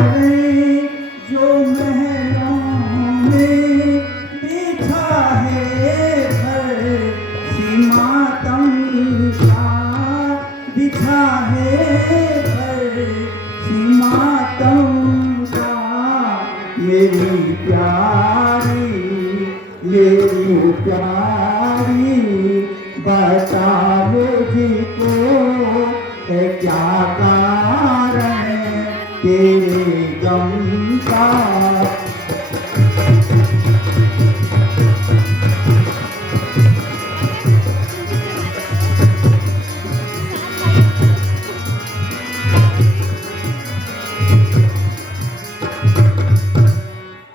रहे जो महलों में बिछा है घर सीमातम का बिछा है घर सीमातम का मेरी प्यारी बता मुझको है क्या कारण तेरे गम का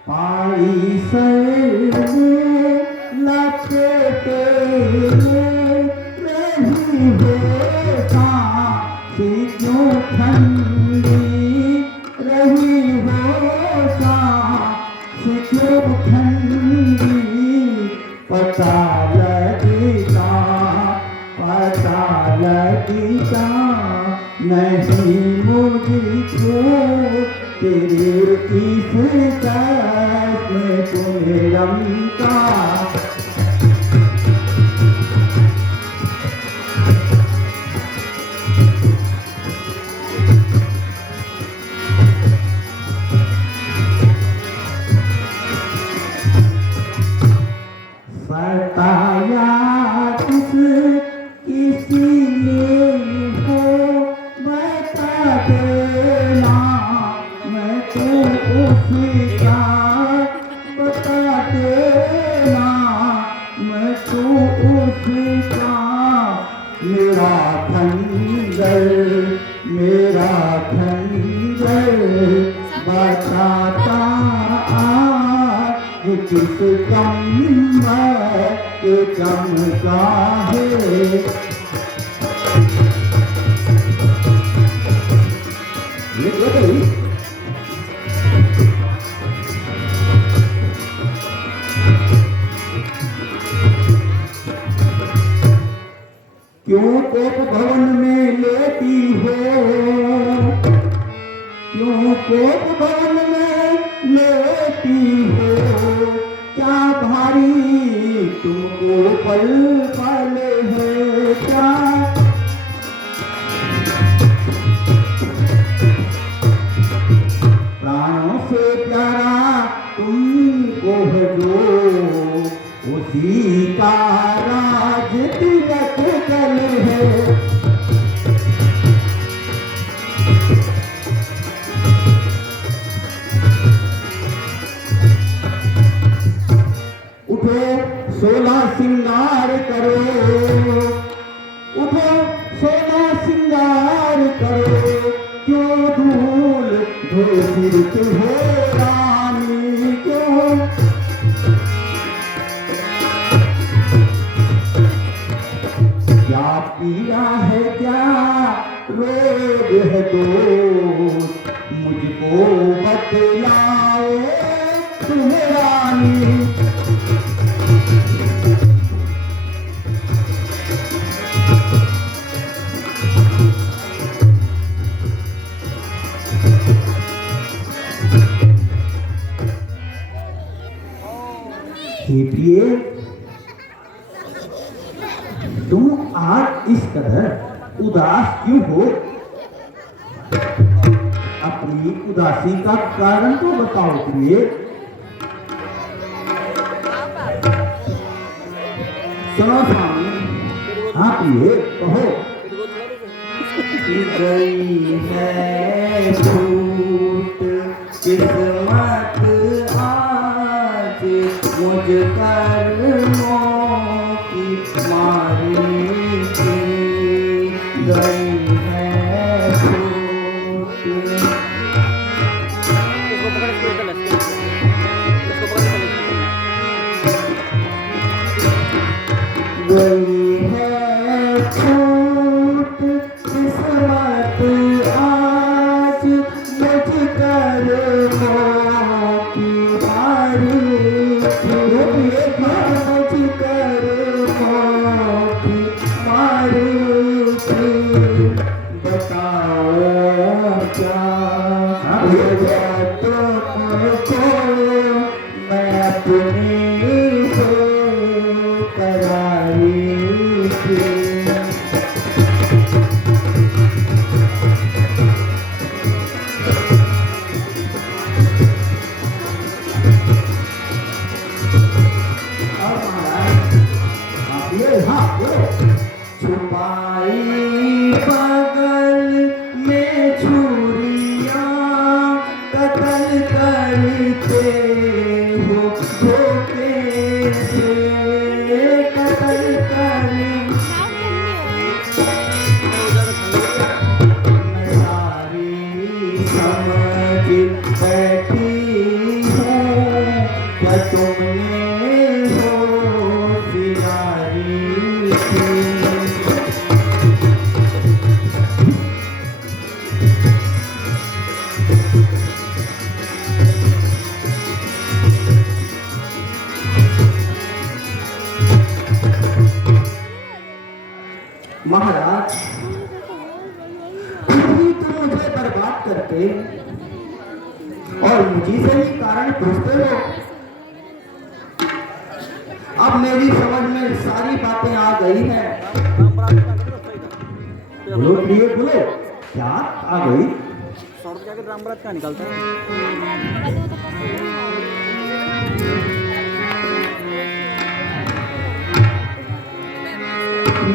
पाई सर में लपेटे नहीं बेटा से क्यों ठंडी रही होता से क्यों ठंडी पता लगता नहीं मुझको तेरे इस दर्द में तुम्हें रमता सताया किसी ने हो बता देना मैं तो उसका बता देना मैं तो उसका मेरा खंजर बताता आज किस कम का है क्यों कोप भवन में लेती हो क्यों कोप भवन में लेती हो क्या भारी तुमको पल पल है क्या प्राणों से प्यारा तुमको है जो उसी का राज तिलक कल है उठो 16 सिंगार करो उठो 16 सिंगार करो क्यों धूल धोए फिरते हो रानी क्यों क्या पीड़ा है क्या रोग है दोस्त मुझको बतलाओ तुम रानी तुम आज इस कदर उदास क्यों हो अपनी उदासी का कारण तो बताओ प्रिय सुनो स्वामी हाँ प्रिय कहो गई है छूट किस्मत आज मुझ कर्मों की मारी गई है छूट गई है छूट किस्मत आज मुझ कर्मों की मारी बताओ क्या हाँ भैया तुमको मैं अपनी से करारी थी। छुपाई बगल में छुरियां कत्ल करते हो धोखे से कत्ल करें सारी समझ बैठी हूँ क्या तुमने होशियारी की। महाराज खुद ही तुम मुझे बर्बाद करके और मुझे से ही कारण पूछते हो। अब मेरी समझ में सारी बातें आ गई हैं। बोलो प्रिय बोलो क्या आ गई? रामराज क्या निकलता है?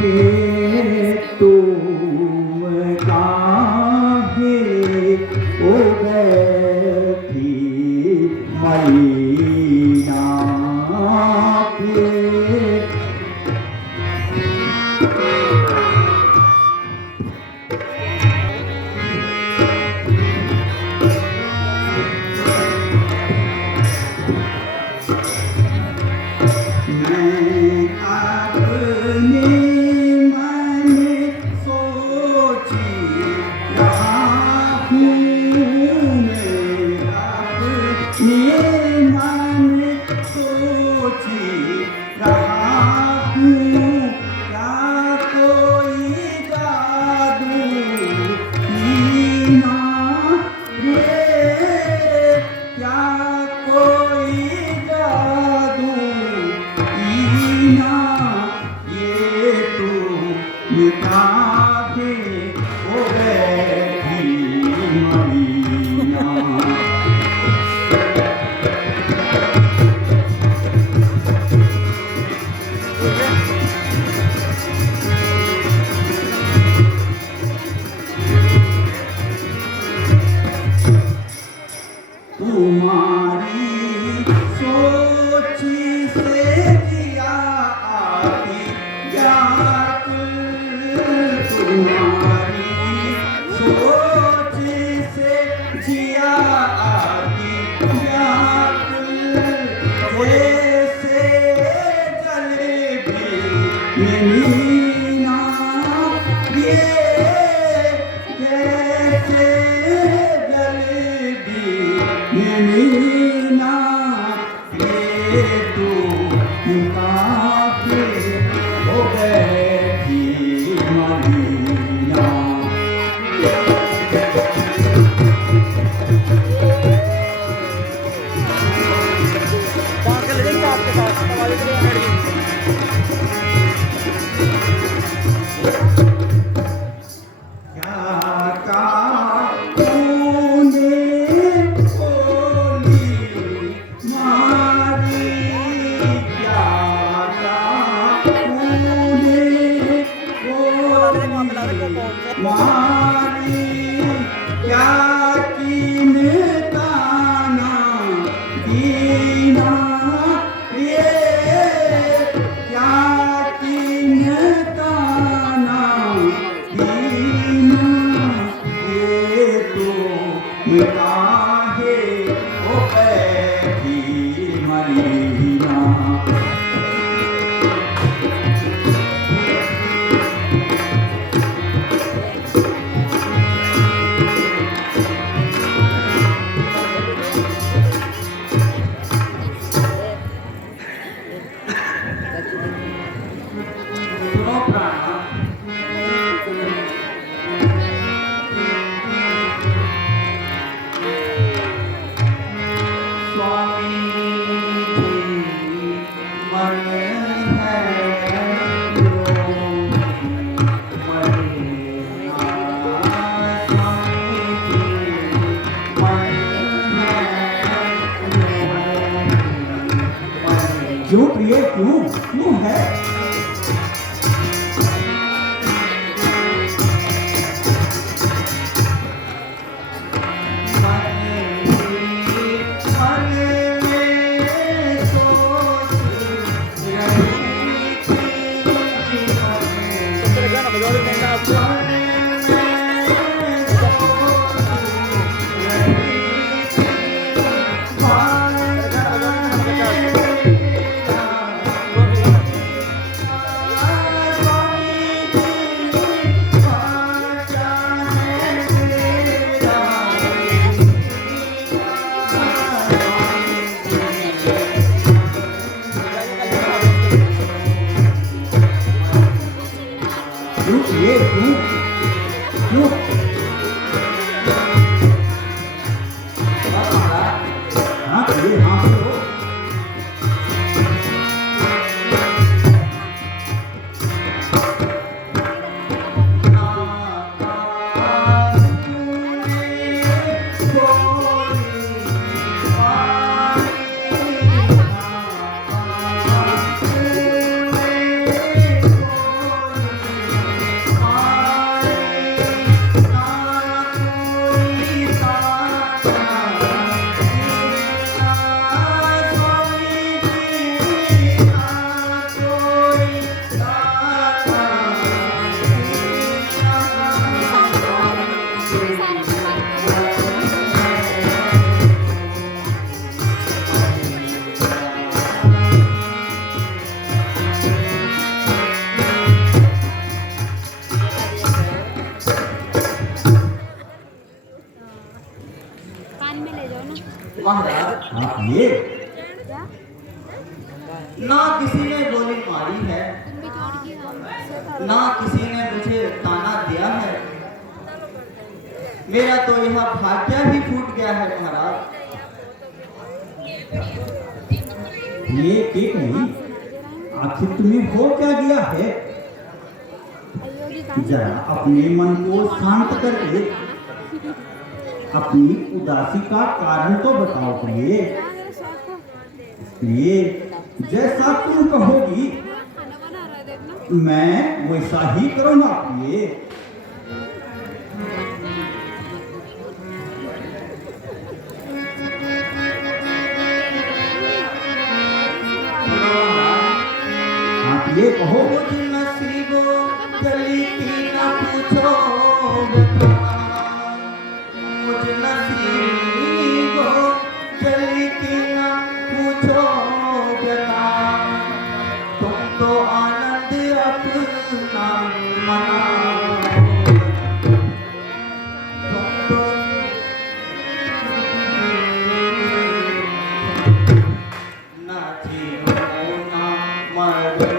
ये तुम काहे ओ बैठी महीना पे प्रिय क्यों क्यों है? तेरे गाना बजा रहे हैं आप। क्यों प्रिय क्यों क्यों? हाँ प्रिय हाँ बोलो। कान में ले जाओ ना। महाराज, हाँ प्रिय क्या? ना किसी ने गोली मारी है, तुम भी छोड़ के हमसे ना किसी ने मुझे ताना दिया है। मेरा तो यह भाग्य ही फूट गया है महाराज। ये एक नहीं, आखिर तुम्हें हो क्या गया है? जरा अपने मन को शांत करके अपनी उदासी का कारण तो बताओ प्रिय। प्रिय जैसा तुम कहोगी खाना बना रहा है देखना। मैं वैसा ही करूँगा प्रिय। हाँ प्रिय कहो। मुझ नसीबो चली थी न पूछो बता, मुझ नसीबो चली थी न पूछो बता, तुम तो आनंद अपना मनाओ, तुम तो ना जीओ ना मरो।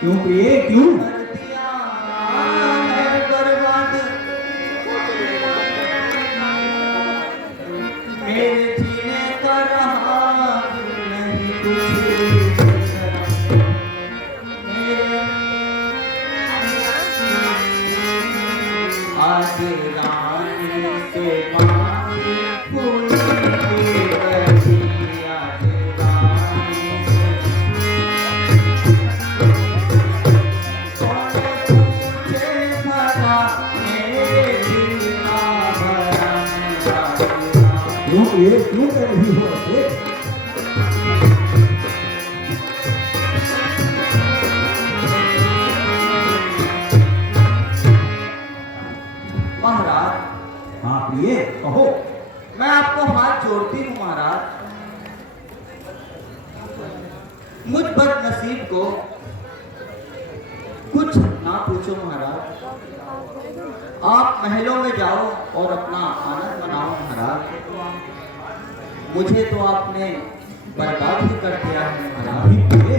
क्यों प्रिय क्यों? कर दिया है बर्बाद मेरे जीने का रहा नहीं कुछ। आज रानी से पानी फूल की बरसी, आज रानी क्यों प्रिय क्यों कर रही हो ऐसे? महाराज, हाँ प्रिय कहो। मैं आपको हाथ जोड़ती हूँ महाराज। मुझ बदनसीब को कुछ ना पूछो महाराज। आप महलों में जाओ और अपना आनंद मनाओ महाराज। मुझे तो आपने बर्बाद ही कर दिया है महाराज। अभी किए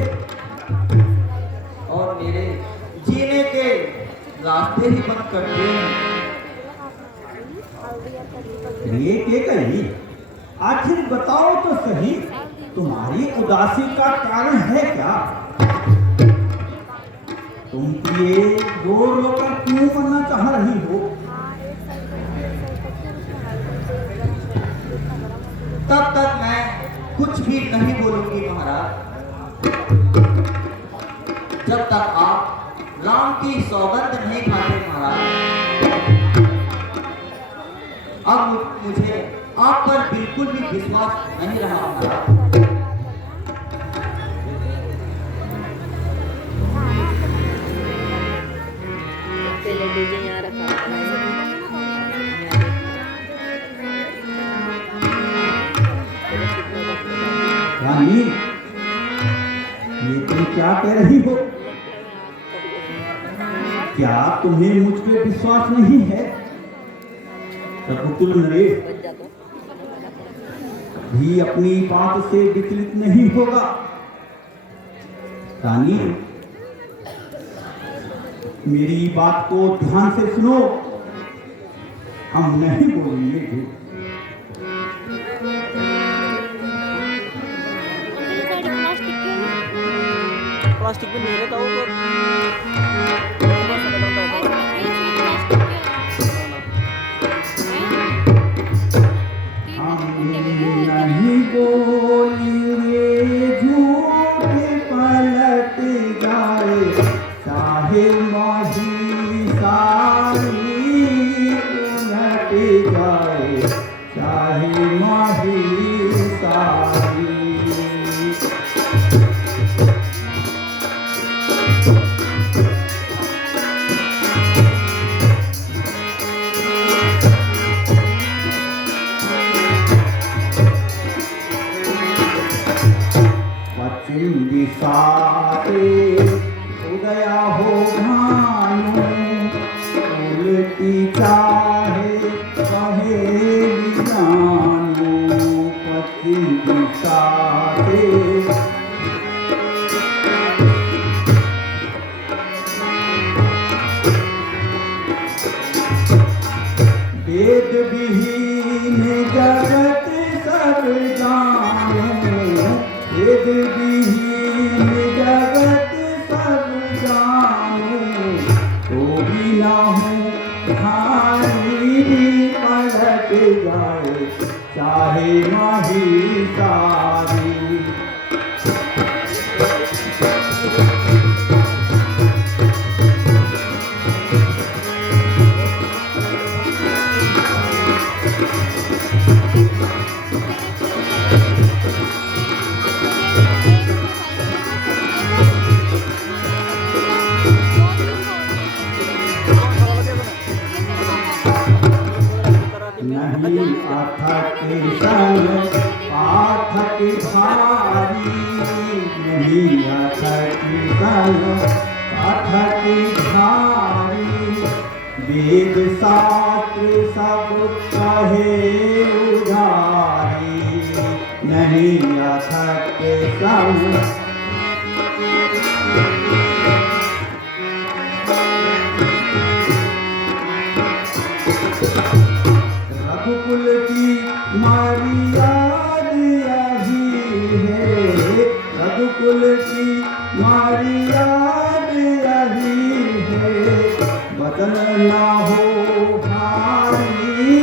और मेरे जीने के रास्ते ही बंद कर दिए हैं। ये के कही, आखिर बताओ तो सही, तुम्हारी उदासी का कारण है क्या? तुम ये रो रो कर क्यों मरना चाह रही हो? तब तक मैं कुछ भी नहीं बोलूंगी महाराज, जब तक आप राम की सौगंध नहीं खाते महाराज। अब मुझे आप पर बिल्कुल भी विश्वास नहीं रहा महाराज। पहले डीजे यहाँ रखा रानी, ये तुम क्या कह रही हो? क्या तुम्हें मुझ पे विश्वास नहीं है? रघुकुल नरेश भी अपनी बात से विचलित नहीं होगा। रानी, मेरी बात को ध्यान से सुनो, हम नहीं बोलेंगे। प्लास्टिक में नहीं रहता वो तो हम नहीं बोलेंगे, झूठ पलट जाए, चाहे माही सारी उलट जाए, चाहे माही सारी। पश्चिम दिशा से उदया हो भानु, उलटी चाहे पहेली जानो। पश्चिम दिशा से वेद विहीन जगत सब जानो, वेद विहीन जगत सब जानो, तो भी ना हो भारी पलट जाए, चाहे माही सारी। नहीं अथक संग पाठक भारी, नहीं अथक संग पाठक भारी, वेद शास्त्र सब कहे उधारी, नहीं अथक संग। रघुकुल की मर्याद यही है, रघुकुल की मर्याद यही है, बदल ना हो भारी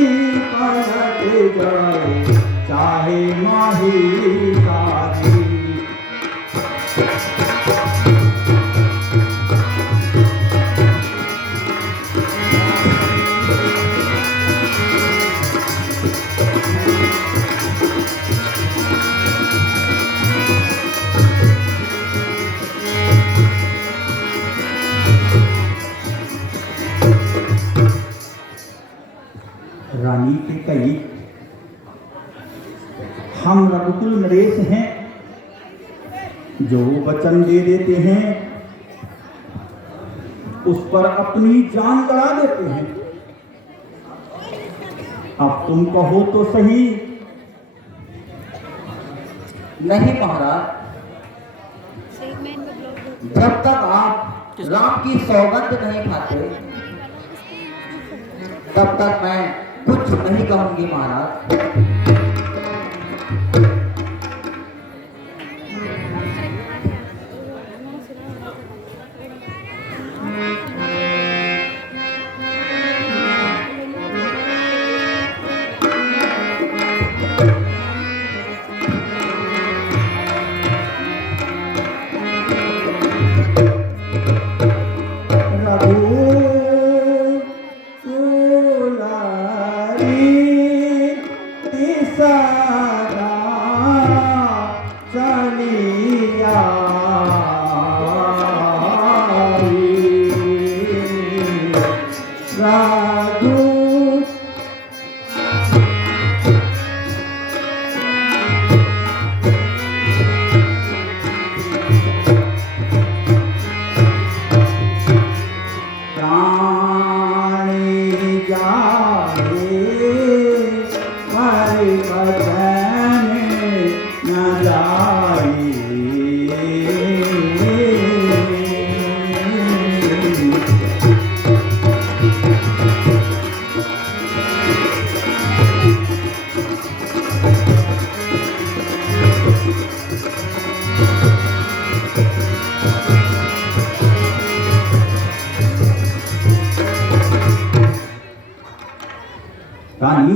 पलट जाए, चाहे माही सारी। रानी के कई, हम रघुकुल नरेश हैं, जो वचन दे देते हैं उस पर अपनी जान गड़ा देते हैं। अब तुम कहो तो सही, नहीं महाराज, एक मैं इनको ब्लॉक दूँ। जब तक आप राम की सौगंध नहीं खाते तब तक मैं कुछ नहीं कहूंगी महाराज। रानी,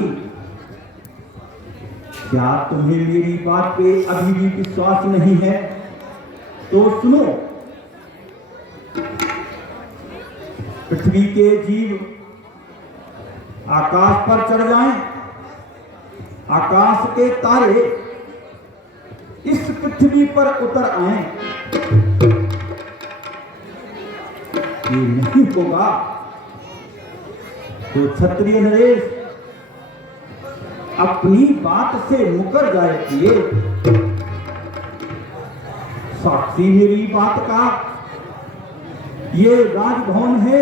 क्या तुम्हें मेरी बात पे अभी भी विश्वास नहीं है? तो सुनो, पृथ्वी के जीव आकाश पर चढ़ जाएं, आकाश के तारे इस पृथ्वी पर उतर आएं, ये नहीं होगा तो क्षत्रिय नरेश अपनी बात से मुकर जाए किए। साक्षी मेरी बात का, ये राजभवन है,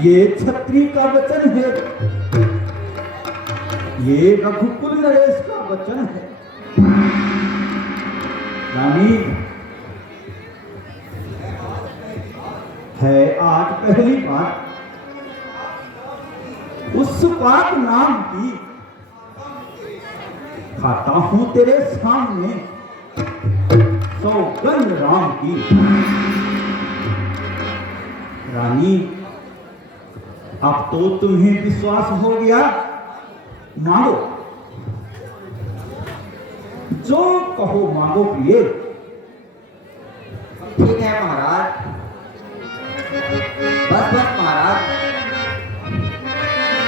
ये क्षत्रिय का वचन है, ये रघुकुल नरेश का वचन है। रानी, है आज पहली बार उस पाक नाम की खाता हूं तेरे सामने सौगंध राम की। रानी, अब तो तुम्हें विश्वास हो गया, मांगो, जो कहो मांगो प्रिय। ठीक है महाराज, बस बस महाराज,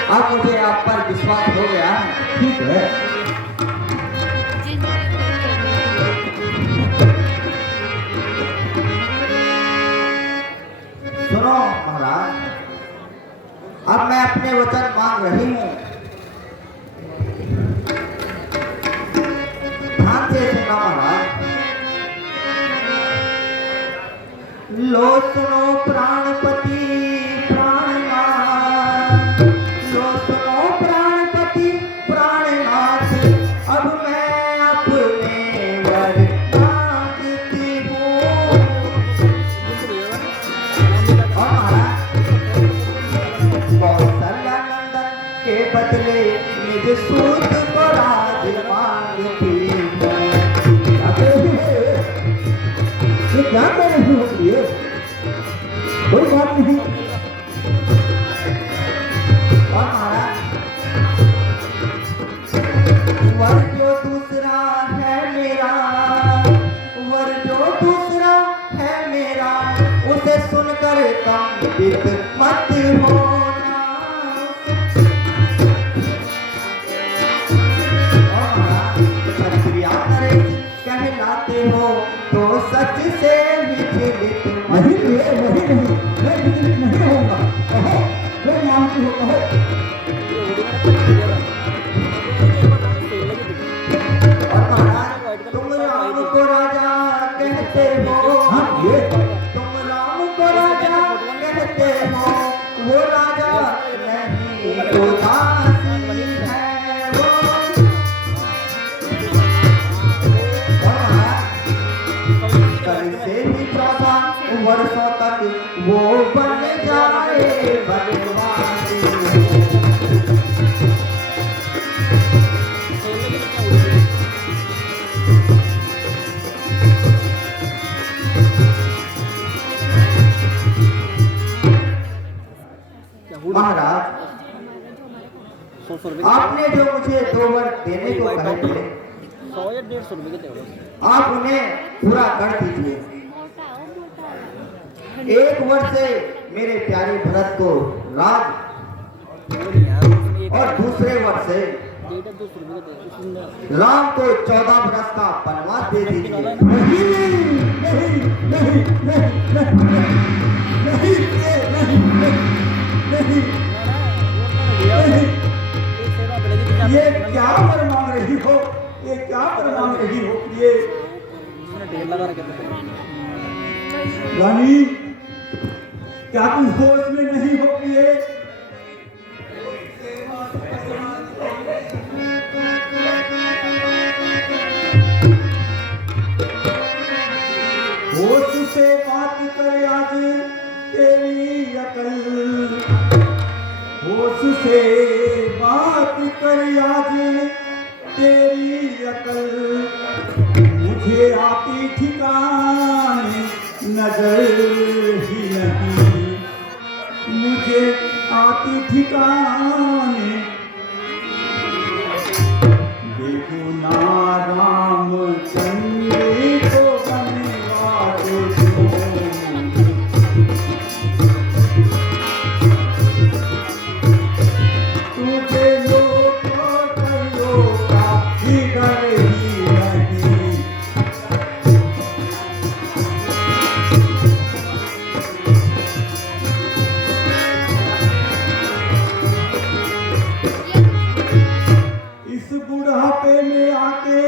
अब मुझे आप पर विश्वास हो गया। ठीक है, सुनो महाराज, अब मैं अपने वचन मांग रही हूँ, ध्यान से सुनना महाराज। लो सुनो प्राणपति प्राणनाथ, लो सुनो प्राणपति प्राणनाथ, अब मैं अपने वर मांगती हूँ। और महाराज, कौशल्या नंदन के बदले निज सूत को राज मांगती हूँ। ये क्या कर रही होती है? कोई बात नहीं। और महाराज, वर जो दूसरा है मेरा, वर जो दूसरा है मेरा, उसे सुनकर कंपित मत होना। और महाराज, क्षत्रिय नरेश कहलाते हो तो सच से विचलित मत नहीं, मैं विचलित नहीं होऊंगा। कहो, मैं मानती हूँ, कहो। और महाराज, तुम राम को राजा कहते हो, हाँ, ये तुम राम को राजा कहते हो, वो राजा नहीं तो दासी है वो। 100 रुपए आपने जो मुझे 2 वर्ष देने को कहे थे 100 या 150 रुपए के थे वो। आप उन्हें पूरा कर दीजिए। मोटा हो मोटा 1 वर्ष से मेरे प्यारे भरत को राज वो नहीं यार उसमें एक और दूसरे वर्ष से 150 रुपए के थे उसमें। राम को 14 वर्ष का वनवास दे दीजिए। नहीं नहीं नहीं नहीं नहीं नहीं नहीं नहीं एक सेवा मिलेगी ये क्या वर मांग रही हो? ये क्या वर मांग रही हो? ये उसने ढेर लगा रखे थे। रानी, क्या तुम होश में नहीं हो? ये होश से बात कर आज तेरी अकल, होश से बात कर आज तेरी अकल, मुझे आती ठिकाने नजर ही नहीं, मुझे आती ठिकाने देखो ना रामचंद्र को बनवाते तुझे लोगों का फिकर ही नहीं। इस बुढ़ापे में आके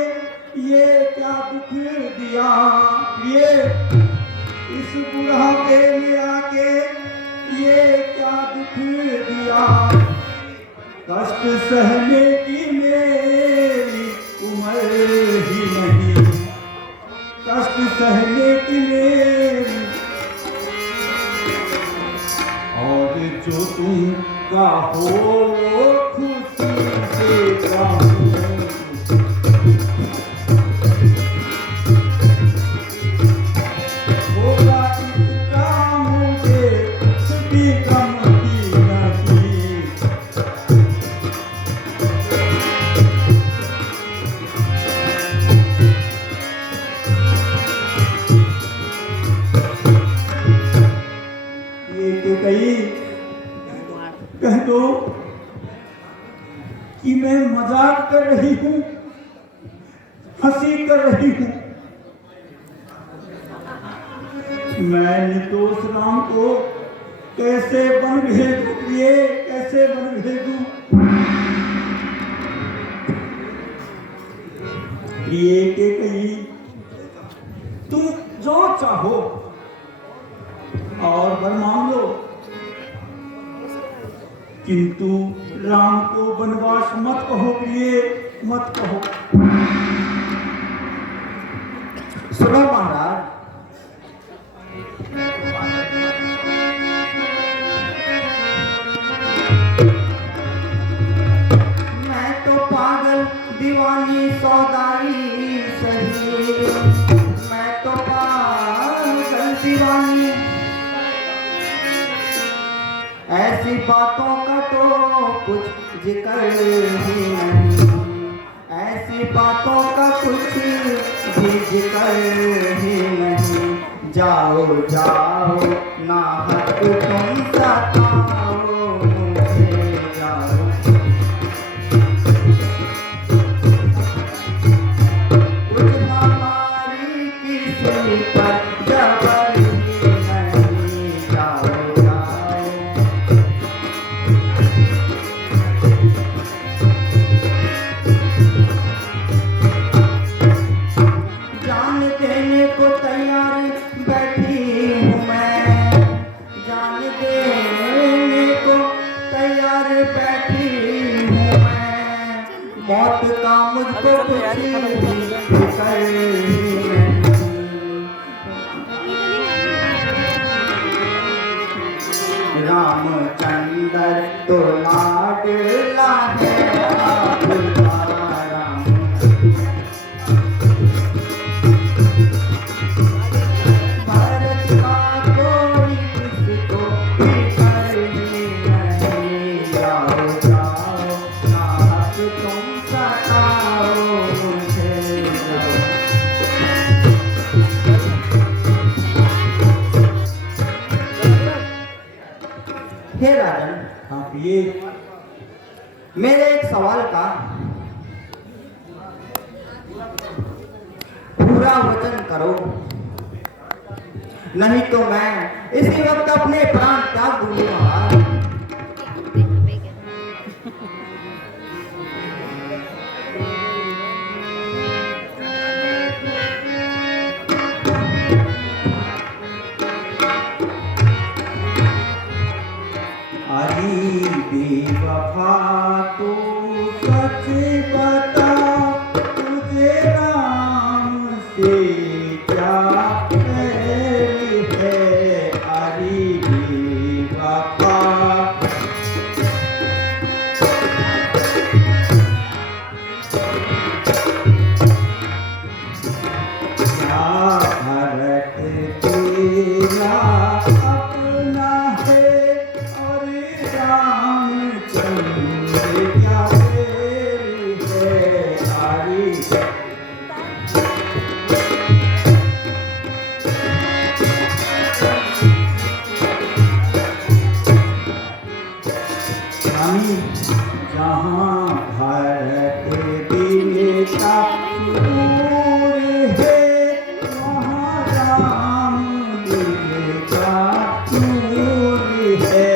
ये क्या दुख दिया, ये इस बुढ़ापे में आके ये क्या दुख दिया, कष्ट सहने की मेरी उम्र ही नहीं, कष्ट सहने की मेरी, और जो तुम कहो खुशी से कहूँ, होगा इसका मुझे भी कम ही नहीं। ये तो कही कह दो कि मैं मजाक कर रही हूँ, हंसी कर रही हूँ। मैं निर्दोष राम को कैसे वन भेजूं, ये कैसे वन भेजूं? ये के कही तुम जो चाहो और वर मांग लो, किंतु राम को वनवास मत कहो, प्रिय मत कहो। सुनो महाराज, मैं तो पागल दीवानी सौदाई सही, मैं तो पागल दीवानी, ऐसी बातों का तो कुछ जिक्र ही नहीं, ऐसी बातों का कुछ भी जिक्र ही नहीं। जाओ जाओ ना हक तुम सताओ मुझे, जाओ कुछ हमारी किसी पर जबर ही नहीं। जाओ जाओ जान देने को तैयार बैठी हूँ मैं, जान देने को तैयार बैठी हूँ मैं, मौत का मुझको कुछ भी फिक्र ही नहीं। रामचंद्र तो लाडला है आपका राम, भारत का कोई किसको फिक्र ही नहीं। जाओ जाओ ना सताओ मुझे हे राजन, हाँ प्रिय, मेरे एक सवाल का पूरा वचन करो, नहीं तो मैं इसी वक्त अपने प्राण त्याग दूंगी महाराज। अरे बेवफा तू सच बता, तुझे राम से क्या प्यार है। अरे बेवफा क्या भरत तेरा अपना है, और रामचंद्र क्या तेरी है। हरी स्वामी, जहाँ भरत दिल का दूर है, वहाँ राम दिल का दूर है।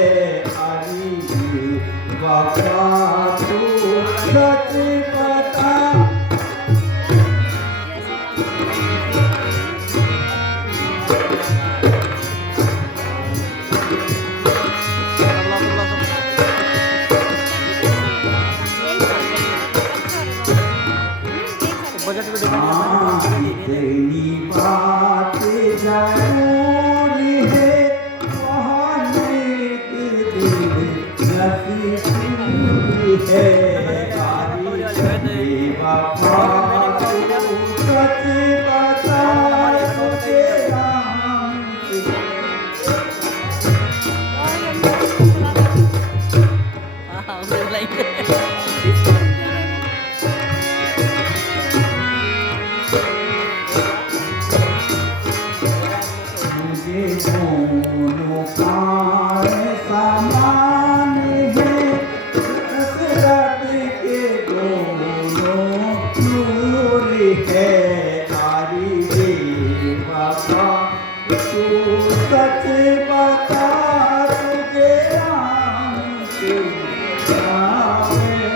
हरि बाबा तू सच बता, बजट में डिपेंड हाँ तेरी बात जरूर है, वहाँ नेक दिल नसीब है। हरी बाबा तू सच बता, तुझे राम से हाँ उसे बुलाएंगे। मुझे दोनों प्राण समान है, दशरथ के दोनों नूर है। हरि बेवफा तू सच बता, तुझे राम से प्यार है।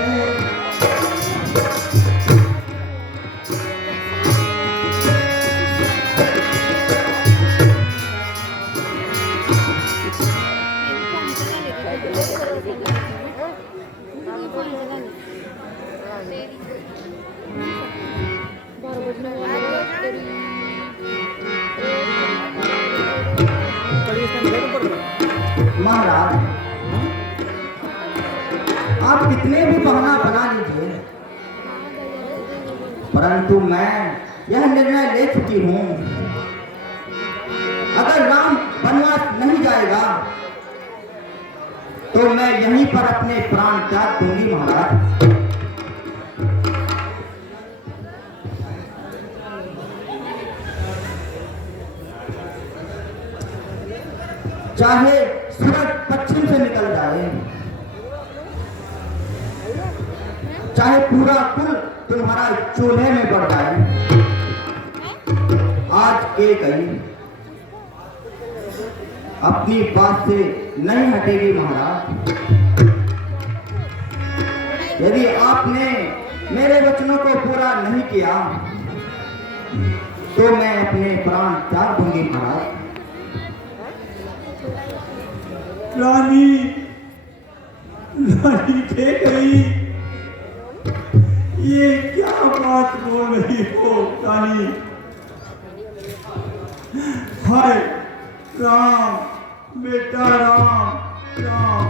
महाराज, आप कितने भी बहाना बना लीजिए, परंतु मैं यह निर्णय ले चुकी हूँ, अगर राम वनवास नहीं जाएगा तो मैं यहीं पर अपने प्राण त्याग दूंगी महाराज। चाहे सूरज पश्चिम से निकल जाए, चाहे पूरा कुल तुम्हारा चूल्हे में बढ़ जाए, आज एक ही अपनी बात से नहीं हटेगी महाराज। यदि आपने मेरे वचनों को पूरा नहीं किया तो मैं अपने प्राण त्याग दूंगी महाराज। रानी, रानी थे गई, ये क्या बात बोल रही हो रानी? हाय राम, बेटा राम, राम।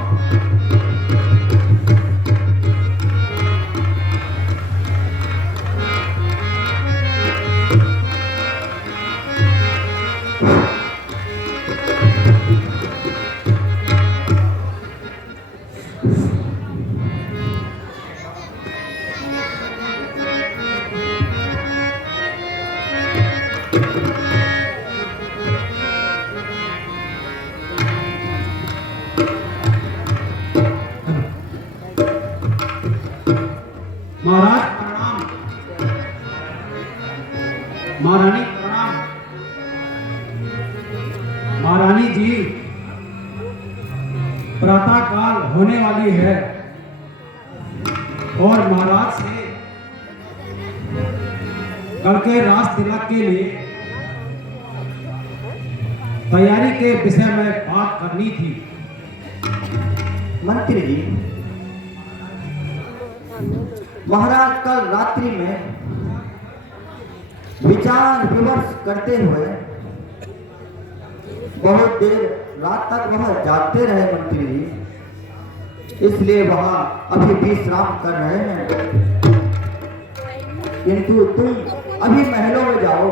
महाराज प्रणाम। महारानी प्रणाम। महारानी जी, प्रातः काल होने वाली है और महाराज से कल के रास तिलक के लिए तैयारी के विषय में बात करनी थी। मंत्री जी, महाराज कल रात्रि में विचार विमर्श करते हुए बहुत देर रात तक वह जागते रहे मंत्री जी, इसलिए वहां अभी विश्राम कर रहे हैं। किंतु तुम अभी महलों में जाओ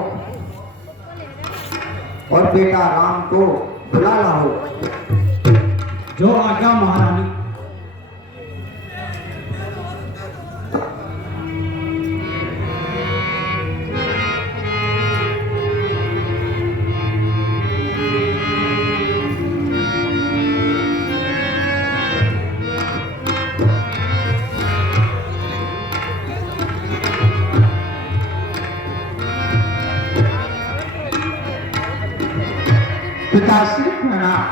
और बेटा राम को बुला लाओ। जो आज्ञा महारानी। पिताश्री प्रणाम।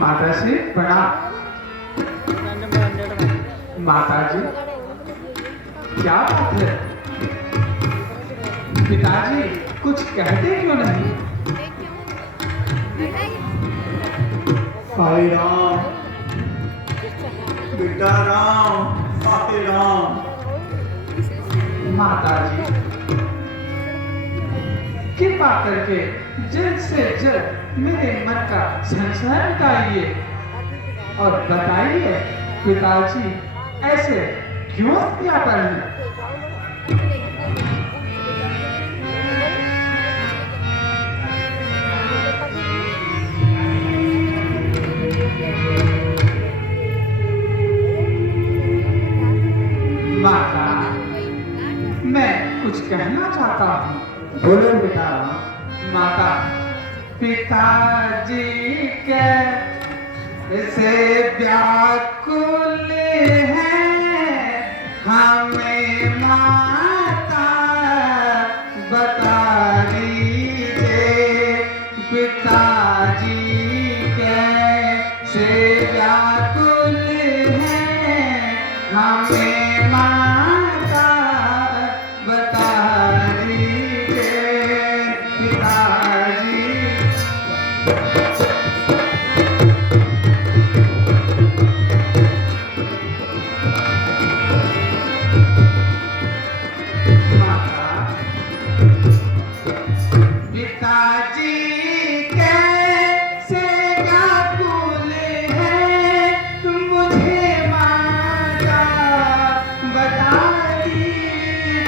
माताश्री प्रणाम। माताजी, क्या बात है? पिताजी कुछ कहते क्यों नहीं? हाय राम, बेटा राम, हाय राम। माताजी, कृपा करके जल्द से जल्द मेरे मन का संशय मिटाइए और बताइए पिताजी ऐसे क्यों अत्याचार हैं? माता, मैं कुछ कहना चाहता हूँ। बोलो बेटा राम। माता, पिताजी कैसे व्याकुल हैं, हमें माता बता दीजिए। पिताजी कैसे व्याकुल हैं, हमें माता बता दीजिए। पिताजी पिताजी कैसे व्याकुल हैं, मुझे माता बता दीजिए।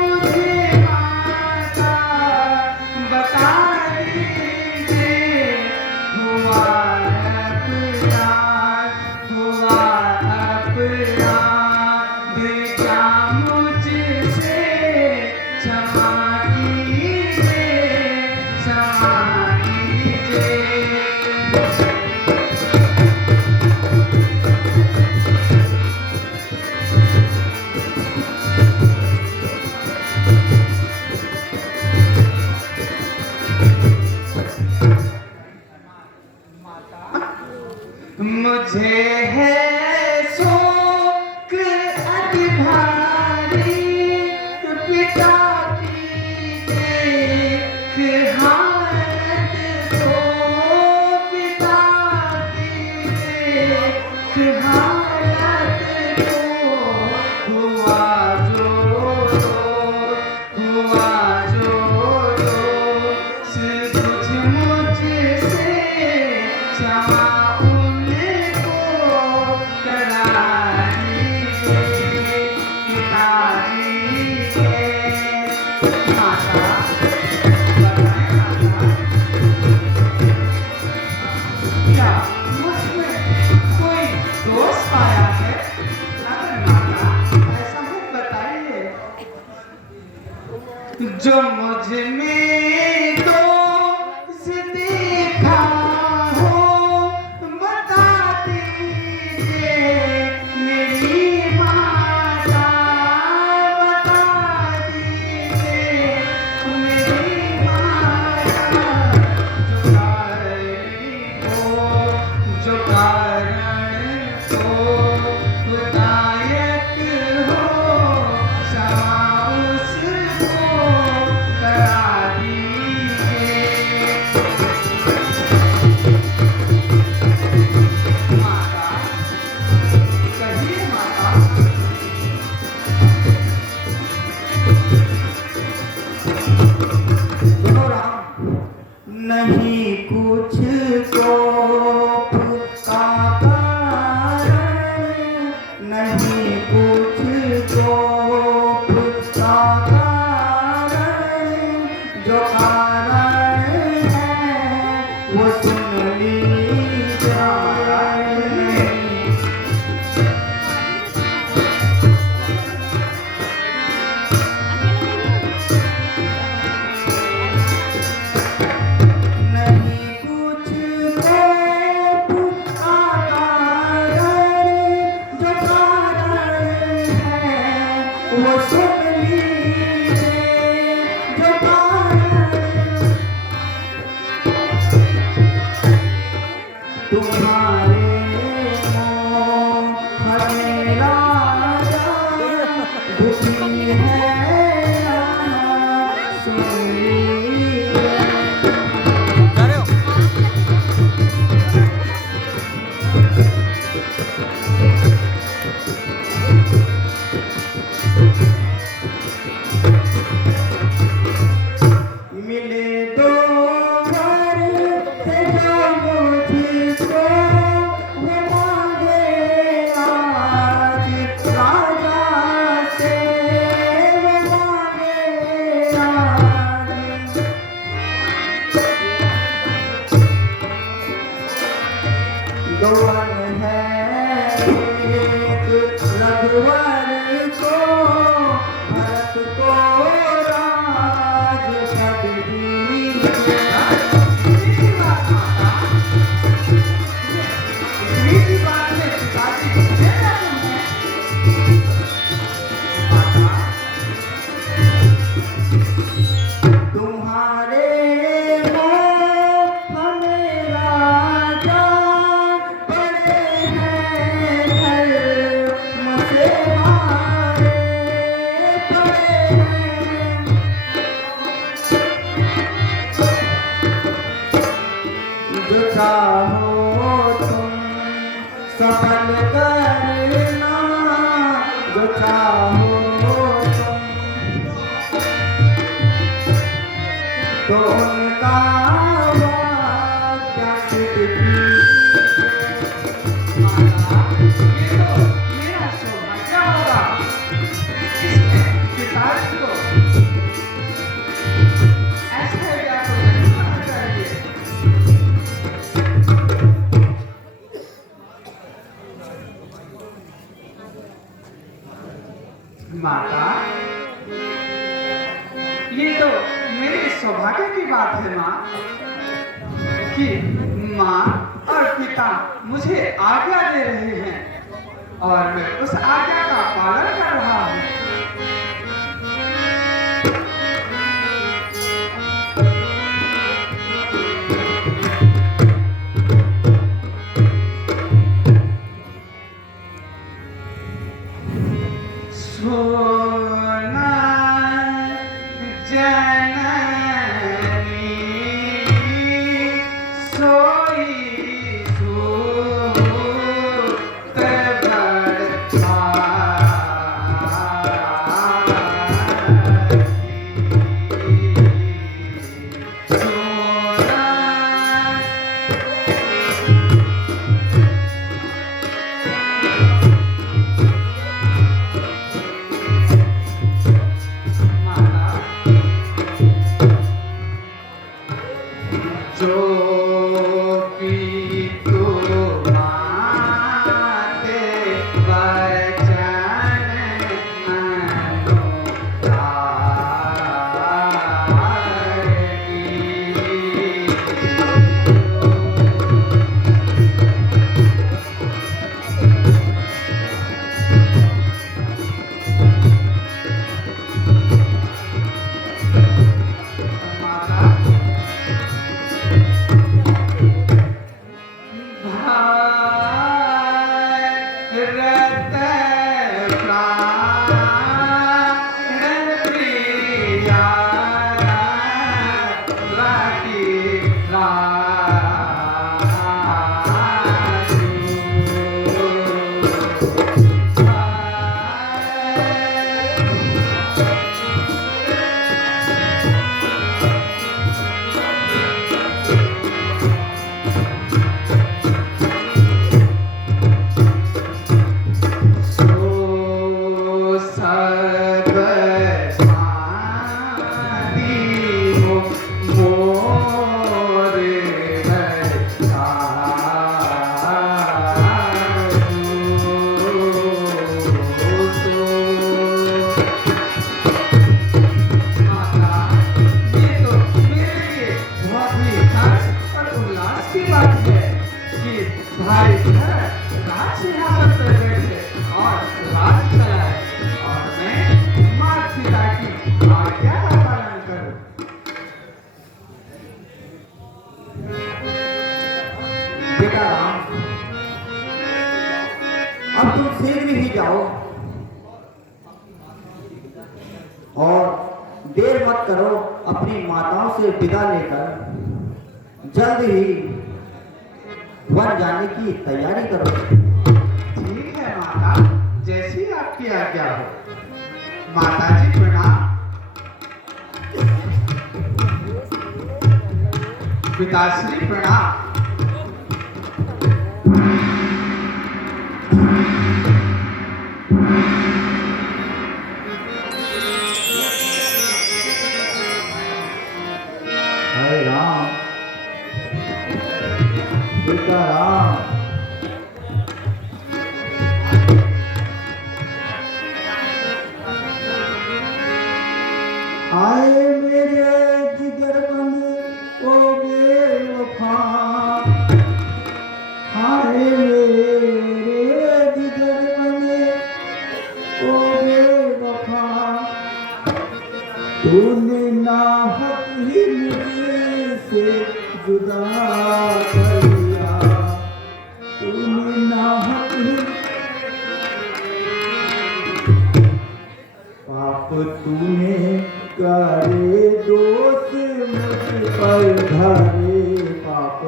मुझे माता बता दीजिए। हुआ अपराध, हुआ अपराध, क्या मुझसे क्षमा कीजिए, क्षमा कीजिए। मुझे है शोक अति भारी, पिता की देख हालत को। पिता की देख हालत को। हुआ जो हुआ जो कुछ मुझसे क्षमा उनको करा दीजिए। पिताजी के माता, बताएं माता, क्या मुझमें कोई दोष पाया है? अगर माता ऐसा है बताइए। जो मुझ में दोष देखा हो, जो कारण को विधायक हो क्षमा उसको करा दीजिए। माता कहिए माता। सुनो राम, नहीं कुछ कोप का कारण, नहीं कुछ कोप का कारण, जो कारण है वो सुन लीजिए। नहीं कुछ कोप का कारण, जो कारण है वो सुन लीजिए। जो कारण तुम्हारे मोह में राजा दुखी है सुन लीजिए। जा रहे हो? मिले दो घर थे जो मुझको वो मांगे आज राजा से, वो मांगे आज। गौर है एक रघुवर को, भरत को राज पद दीजिए। इतनी बात माता, इतनी सी बात में पिताजी मुझे क्या सुनते? माता तुम्हारे मोह में राजा पड़े हैं धर्म से हारे पड़े हैं। जो चाहो तुम सफल करना, जो चाहो तुम तो उनका वाक्य सिद्ध कीजिए। माता, ये तो मेरा सौभाग्य होगा। इसमें पिताजी को ऐसे व्याकुल नहीं होना चाहिए। माता, ये तो मेरे सौभाग्य की बात है माँ, कि माँ और पिता मुझे आज्ञा दे रहे हैं और मैं उस आज्ञा का पालन कर रहा हूँ। सोना जननी सोई सूत बरसाई। बेटा राम, अब तुम शीघ्र ही जाओ और देर मत करो, अपनी माताओं से विदा लेकर जल्द ही वन जाने की तैयारी करो। ठीक है माता, जैसी आपकी आज्ञा हो। माता जी प्रणाम। पिताश्री प्रणाम। हरे राम, सीता राम। आए मेरे जिगर बंद ओ बेवफा, आए मेरे जिगर बंद ओ बेवफा, तूने नाहक ही मुझसे जुदा कर दिया, तूने नाहक ही पाप तूने करे दोष मुझ पर धरे, पाप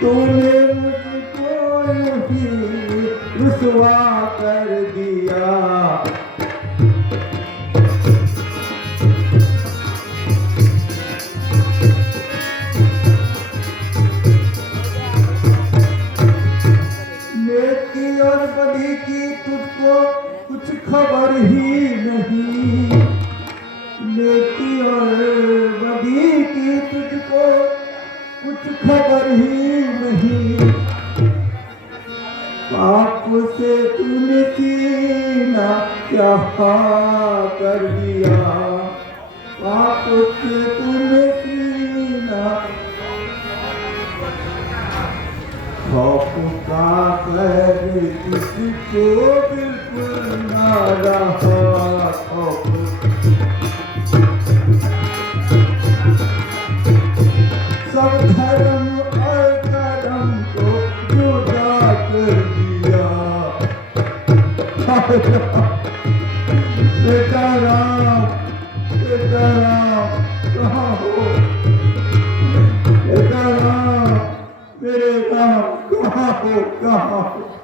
तूने मुझको ही रुसवा कर दिया। नेकी और बदी की तुझको कुछ खबर ही नहीं, नेकी और बदी की तुझको कुछ खबर ही नहीं, पाप से तूने सीना क्या कर दिया, पाप से तूने सीना खौफ का कर किसको बिल्कुल ना रहा, खौफ सब धर्म और कर्म को जुदा कर दिया। बेटा राम, बेटा राम कहाँ हो, बेटा राम, मेरे राम कहाँ हो, कहाँ हो।